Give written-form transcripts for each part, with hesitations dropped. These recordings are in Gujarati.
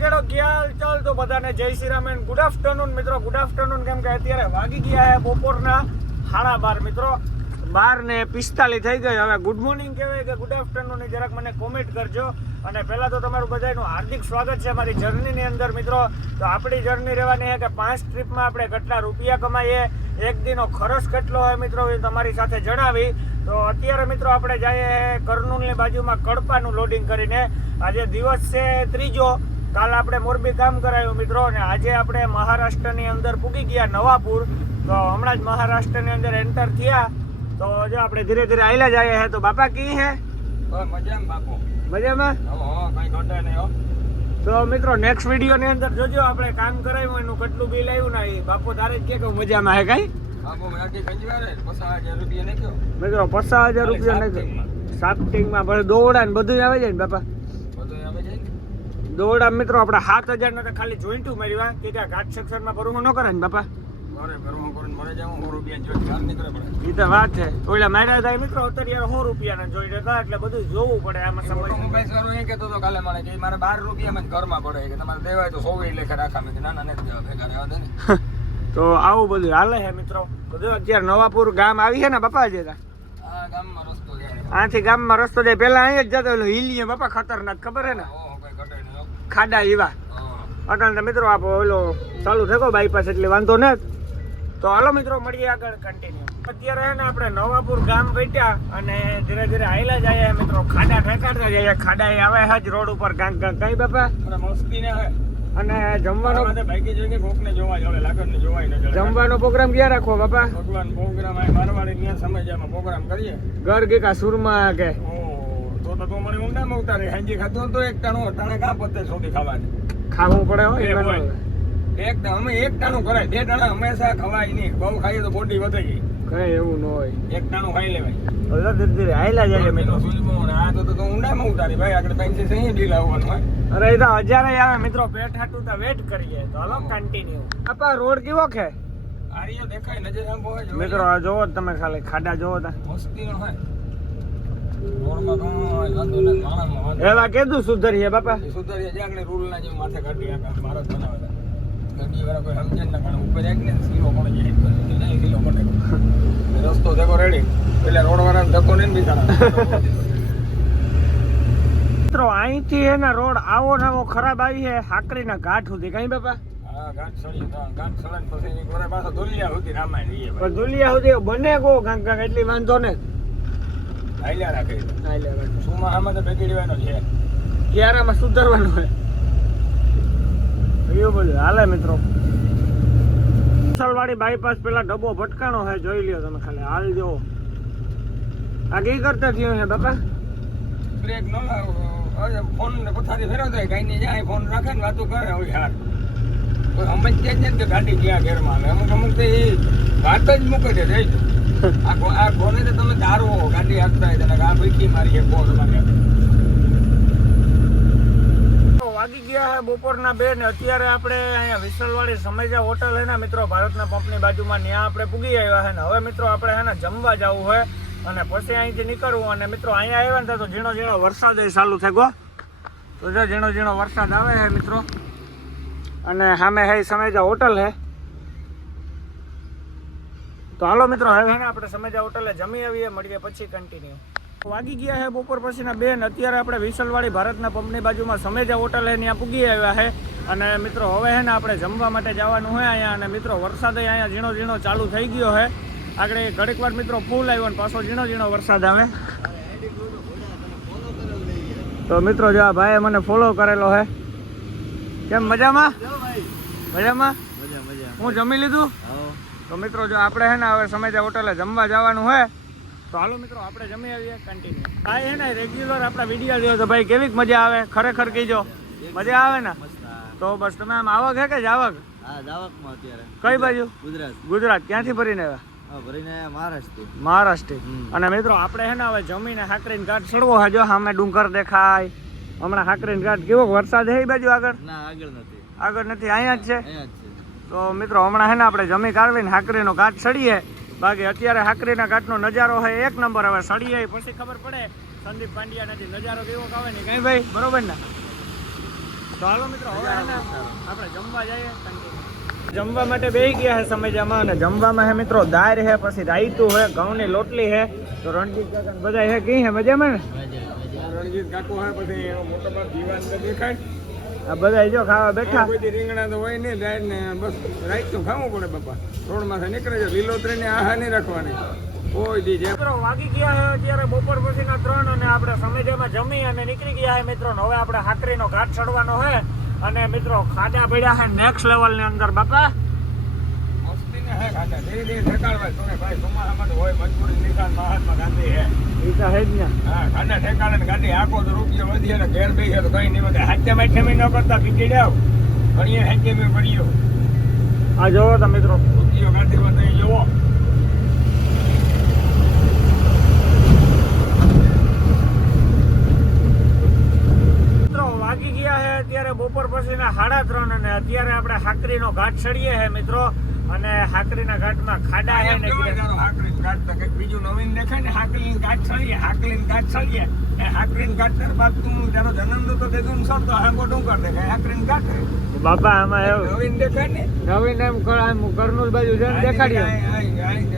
કેડો ખ્યાલ ચાલ તો બધાને જય Shri Ram and good afternoon મિત્રો. ગુડ આફ્ટરનૂન કેમ કે અત્યારે વાગી ગયા છે બપોરના 12:30 મિત્રો. 12:45 થઈ ગઈ. હવે ગુડ મોર્નિંગ કહેવાય કે ગુડ આફ્ટરનૂન ની જરાક મને કોમેન્ટ કરજો. અને પહેલા તો તમારું બધાનું હાર્દિક સ્વાગત છે અમારી જર્નીની અંદર મિત્રો. તો આપણી જર્ની રહેવાની છે કે 5 ટ્રીપમાં આપણે કેટલા રૂપિયા કમાઈએ, એક દિનનો ખર્ચ કેટલો હોય મિત્રો એ તમારી સાથે જણાવી. તો અત્યારે મિત્રો આપણે જઈએ કરનૂલની બાજુમાં કડપાનું લોડિંગ કરીને. આજે દિવસ છે ત્રીજો. કાલ આપણે મોરબી કામ કરાયું મિત્રો, અને આજે આપણે મહારાષ્ટ્રની અંદર પૂગી ગયા નવાપુર. તો હમણાં જ મહારાષ્ટ્રની અંદર એન્ટર થયા. તો જો આપણે ધીરે ધીરે આયલા જઈએ છે. તો બાપા કી હે? મજામાં બાપુ. મજામાં? કઈ ઘટે નહીં. તો મિત્રો નેક્સ્ટ વિડીયો ની અંદર જોજો આપણે કામ કરાવ્યું એનું કેટલું બિલ આવ્યું ને એ બાપુ તારે જ કે મજામાં હે કઈ? બાપુ રાતી કંજવારે 50,000 રૂપિયા નાખ્યો મિત્રો. 50,000 રૂપિયા નાખ્યો સાફ્ટિંગમાં. ભલે દોરડા ને બધું આવે છે ને બાપા? બધું આવે છે ને. દોરડા મિત્રો આપણે 7,000 ના ખાલી જોઈન્ટું માર્યા કે ઘાટ સેક્શનમાં પરવું ન કરે ને બાપા? મરે જાવ 100 રૂપિયા જોઈ ચાર નીકળે પડે. એ તો વાત છે. ઓલા માર્યા થાય મિત્રો અત્યારે 100 રૂપિયાના જોઈ હતા એટલે બધું જોવું પડે આમાં સમય. મોબાઈલ વાળો એ કહેતો હતો કાલે મને કે મારે 12 રૂપિયામાં જ ઘરમાં પડે કે તમારે દેવાય તો 100 લેખા રાખા. મેં નાના નથી દેવા ભેગા રહેવા દે ને. તો આવું બધું હાલે છે મિત્રો. બધું અત્યારે નવાપુર ગામ આવી છે ને બાપા? આજે આ ગામમાં રસ્તો જાય. આથી ગામમાં રસ્તો જાય. પેલા અહીંયા જ જતો હિલીએ બાપા, ખતરનાક ખબર છે ને? કઈ ઘટે નહીં. ખાડા એવા અટલ મિત્રો. આપ ઓલો ચાલુ થયો બાયપાસ એટલે વાંધો ને. તો હાલો મિત્રો મળીએ આગળ કન્ટિન્યુ. અત્યારે છે ને આપણે નવાપુર ગામ બેઠ્યા અને ધીરે ધીરે આયલા જઈએ મિત્રો. ખાડા ઠેકાડતા જઈએ. ખાડા આવે હજ રોડ ઉપર કાંક કઈ બાપા? મસ્તી ને અને જમવાનો બાઈકી જોઈ કોકને જોવા જવે લાગણ ને જોવાય ન જમવાનો પ્રોગ્રામ ક્યાં રાખવો બાપા? ભગવાન પ્રોગ્રામ આ મારવાડી ન્યા સમયમાં પ્રોગ્રામ કરીએ. ઘર કે કા સુરમા કે તો મને ઊંડા માં ઉતારે. હાંજી ખાતો તો એક ટાણે કા પત્તે સોટી ખાવાની ખાવું પડે હોય. અમે એક ટાણું કરાય, 2 ટાણા હંમેશા ખવાય નહીં. બહુ ખાઈએ તો બોડી વધે ગઈ. કઈ એવું ન હોય. એક ટાણું ખાઈ લેવાય. ધીરે ધીરે આયલા જાય મિત્રો. આ તો ઊંડામાં ઉતારી ભાઈ. આગળ 500 ડીલ આવવાનું હોય. અરે એ તો હજારે આવે મિત્રો. પેટ હાટું તો વેટ કરીએ. તો હાલો કન્ટિન્યુ. બાપા રોડ કેવો છે? આરિયો દેખાય નજર આમ હોય મિત્રો. આ જોવો તમે ખાલી ખાડા જોવો તા મસ્તીનો હોય. રોડમાં તો વાંધો ને માણસમાં એવા કીધું સુધરીએ બાપા. સુધરીએ જે આગળ રૂલ ના જેમ માથે કાઢી આખા ભારત બનાવે. ગાડી વાળા કોઈ સમજે ના કારણ ઉપર એક ને સીલો પડે જાય. નહીં સીલો પડે. રસ્તો દેખો રેડી. એટલે રોડ વાળાને ધક્કો નહીં બિચારા. મિત્રો અહીંથી હે ને રોડ આવો નવો ખરાબ આવી છે હાકરીના ઘાટ સુધી. કઈ બાપા? હા ઘાટ સળી પછી એક વાર પાછો દુલિયા સુધી રામાય રહીએ. પણ દુલિયા સુધી બને કો કાંક એટલી વાંધો ને. હાલ્યા રાખે. હાલ્યા રાખે. સુમાં આમાં તો બેગડીવાનો છે. ક્યારામાં સુધારવાનું હોય. એવું બધું હાલે મિત્રો. વાળી બાયપાસ પેલા ડબ્બો ભટકાણો છે. જોઈ લ્યો તમે ખાલી હાલ જો. આ કઈ કરતા થયો છે બાપા? બ્રેક ન લાવો. ફોન ને પથારી ફેરવતા કઈ નહીં જાય. ફોન રાખે ને વાતો કરે. હવે યાર કોઈ સમજે જ નથી કે ગાડી ક્યાં ઘેરમાં આવે. અમુક તો એ વાત જ મૂકે છે. જઈ આ કોને તો તમે ધારો ગાડી હાંકતા હોય આ પૈકી મારી ફોન મારી વાગી ગયા છે બપોરના 2 ને અત્યારે આપણે અહીંયા વિસલવાડી સમયજા હોટલ છે ને મિત્રો, ભારતના પંપની બાજુમાં. ત્યાં આપણે પૂગી આવ્યા છે ને હવે મિત્રો આપણે છે ને જમવા જવું હોય અને પછી અહીંથી નીકળવું. અને મિત્રો અહીંયા આવ્યા ને તો ઝીણો ઝીણો વરસાદ ચાલુ થઈ ગયો. તો જો ઝીણો ઝીણો વરસાદ આવે છે મિત્રો. અને સામે હે સમયજા હોટલ છે. તો હાલો મિત્રો હવે છે ને આપણે સમયજા હોટલે જમી આવીએ. મળીએ પછી કન્ટિન્યુ. વાગી ગયા છે બપોર પછીના 2 ને અત્યારે આપણે વિસલવાડી ભારતના પંપની બાજુમાં સમયજા હોટલ છે ત્યાં પૂગી આવ્યા છે. અને મિત્રો હવે છે ને આપણે જમવા માટે જવાનું હોય અહીંયા. અને મિત્રો વરસાદ અહીંયા ઝીણો ઝીણો ચાલુ થઈ ગયો છે. આગળ ઘડીક વાર મિત્રો ફૂલ આવ્યો ને પાછો ઝીણો ઝીણો વરસાદ આવે. તો મિત્રો જો આ ભાઈએ મને ફોલો કરેલો છે. કેમ મજામાં? મજામાં? હું જમી લીધું. તો મિત્રો જો આપણે છે ને હવે સમયજા હોટલે જમવા જવાનું હોય. તો હાલો મિત્રો આપણે જમી આવીએ કન્ટિન્યુ. ભાઈ હે ને રેગ્યુલર આપણા વિડીયો જોયો તો ભાઈ કેવીક મજા આવે ખરેખર કહીજો. મજા આવે ને? તો બસ તમે આમ આવક હે કે જાવક? હા જાવકમાં અત્યારે. કઈ બાજુ? ગુજરાત. ગુજરાત. ક્યાંથી ભરીને આવ્યા? હા ભરીને મહારાષ્ટ્ર. મહારાષ્ટ્ર. અને મિત્રો આપણે હે ને હવે જમીને હાકરીને ઘાટ ચડવો હજો. સામે ડુંગર દેખાય. હમણાં હાકરીને ઘાટ કેવો વરસાદ હે એ બાજુ આગળ? ના આગળ નથી. આગળ નથી, અહીંયા જ છે. અહીંયા જ છે. તો મિત્રો હમણાં હે ને આપણે જમી કાઢવીને હાકરીનો ઘાટ ચડીએ. બાકી અત્યારે હાકરીના ઘાટનો નજારો હોય 1 નંબર. હવે ચડીએ પછી ખબર પડે સંદીપ પાંડ્યા નથી નજારો કેવો આવે ને. કઈ ભાઈ બરોબર ને? તો હાલો મિત્રો હવે હે ને આપણે જમવા જઈએ. જમવા માટે બેસી ગયા છે સમયજામાં, અને જમવામાં હે મિત્રો દાળ હે, પછી રાયતું હે, ઘઉંની લોટલી હે. તો રણજીત કાકા બધા હે કઈ હે મજામાં ને? રણજીત કાકો હે, પછી એનો મોટો બાપ દીવાન તો દેખાય. આ બધા જો ખાવા બેઠા. કોઈ દી રીંગણા તો હોય નહીં, દાળ ને બસ રાઈત તો ખાવું પડે બાપા. રોડમાંથી નીકળે છે, લીલોતરીને આહા નહીં રાખવાની કોઈ દી. જે મિત્રો વાગી ગયા છે અત્યારે બપોર પછીના 3, અને આપણે સમયજામાં જમી અને નીકળી ગયા છે મિત્રો. હવે આપણે હાકરીનો ઘાટ ચડવાનો છે, અને મિત્રો ખાડા પડ્યા છે નેક્સ્ટ લેવલ ની અંદર બાપા. મસ્તીને હે ખાતા ધીરે ધીરે ઠેકાડવાય તો ને ભાઈ. ચોમાસામાં તો હોય મજબૂરી નિશાન મહાત્મા ગાંધી હે. એ તો હે જ ને. હા, ખાડા ઠેકાડે ને ગાડી આખો તો રૂપિયો વધી અને ઘેર બેસીએ તો કઈ નહીં વધે. હાથે માથે ન કરતા પીટી જાવ ઘણીએ હાથે મેં પડ્યો. આ જોવો તો મિત્રો રૂપિયો ગાડી વધે જોવો. મિત્રો વાગી ગયા છે અત્યારે બપોર પછીના 3:30, અને અત્યારે આપણે હાકરીનો ઘાટ ચડીએ છે મિત્રો. અને હાકરીના ઘાટમાં ખાડા છે ને હાકરીન ઘાટ તો કંઈક બીજું નવીન દેખાય ને. હાકરીન ઘાટ ચડીએ, હાકરીન ઘાટ ચડીએ. એ હાકરીન ઘાટ તાર બાપ તું તારો જન્મ તો દેતું સર તો હાંગો ડુંગર દેખાય. હાકરીન ઘાટ બાપા આમાં એવું નવીન દેખાય ને. નવીન એમ કરનૂલ બાજુ છે ને દેખાડ્યું.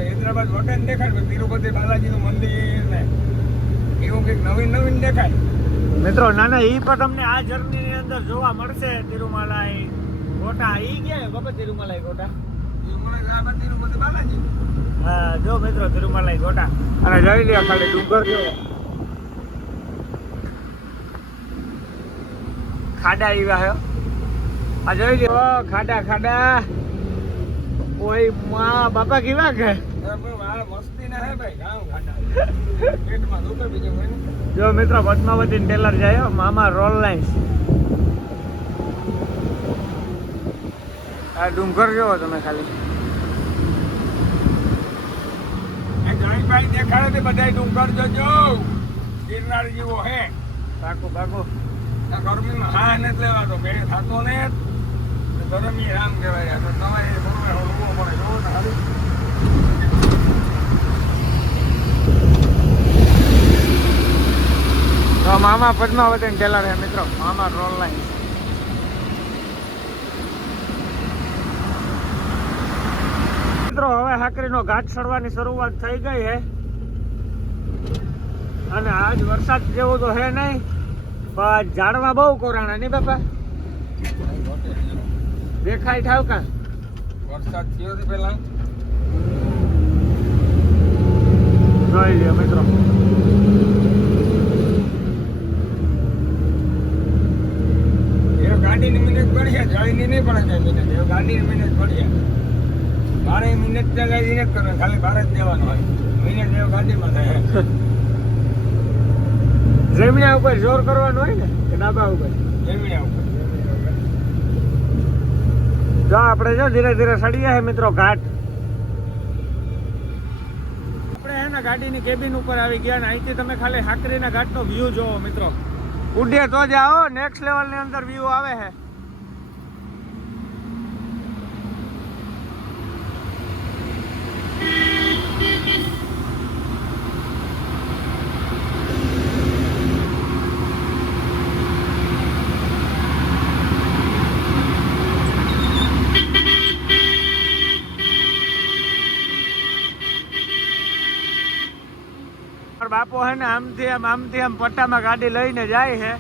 હૈદરાબાદ હોટેલ દેખાય, તિરુપતિ બાલાજીનું મંદિર ને એવું કંઈક નવીન નવીન દેખાય. મિત્રો નાના ઈ પણ તમને આ જર્ની ની અંદર જોવા મળશે. તિરુમલાઈ ગોટા ઈ ગયા બાપા, તિરુમલાઈ ગોટા. તિરુપતિ બાલાજી હા જો મિત્રો તિરુમલાઈ ગોટા. અને જોઈ લ્યો ખાલી ડુંગર જો ખાડા એવા હે. આ જોઈ લ્યો ખાડા ખાડા. ઓય માં બાપા કેવા કે મસ્તી ના હે ભાઈ. ગામ ખાડા પેટમાં દુખે બીજું કોઈ નહીં. જો મિત્રો પદ્માવતી ટેલર જાય મામા રોલ લાઈન્સ. આ ડુંગર જોવો તમે ખાલી. જયભાઈ દેખાડે તે બધા ડુંગર જોજો. ગિરનાર જેવો હે. પાકું પાકું. આ ગરમીમાં હા નથી લેવાતો, બે થતો ને ગરમી રામ કહેવાય. તો તમારે બરોબર હળવું પડે. જોવો ને ખાલી તો મામા પદ્માવતી ટેલર હે મિત્રો, મામા રોલ લાઈન. મિત્રો હવે હાકરીનો ઘાટ ચડવાની શરૂઆત થઈ ગઈ છે, અને આજ વરસાદ જેવો તો હે નહીં, પણ ઝાડવા બહુ કોરાણા નહીં બાપા. દેખાય ઠાવ કા વરસાદ થયો છે પેલા. જોઈ લ્યો મિત્રો. ગાડીની મિનિટ ગણીએ, જળની નહીં પડે કઈ મિનિટ. એ ગાડીની મિનિટ ગણીએ. 12 મિનિટ ગાડી નથી કરવાની, ખાલી 12 જ દેવાનું હોય. મિનિટ એવું ગાડીમાં થાય. જમીના ઉપર જોર કરવાનું હોય ને કે ડાબા ઉપર? જમીન ઉપર. જો આપણે જો ધીરે ધીરે ચડીએ છે મિત્રો ઘાટ. આપણે હે ને ગાડીની કેબિન ઉપર આવી ગયા, ને અહીંથી તમે ખાલી હાકરીના ઘાટનો વ્યૂ જોવો મિત્રો. ઉડે તો જ આવો, નેક્સ્ટ લેવલ ની અંદર વ્યૂ આવે છે. બાપો હે ને આમથી આમ પટ્ટામાં ગાડી લઈને જાય છે.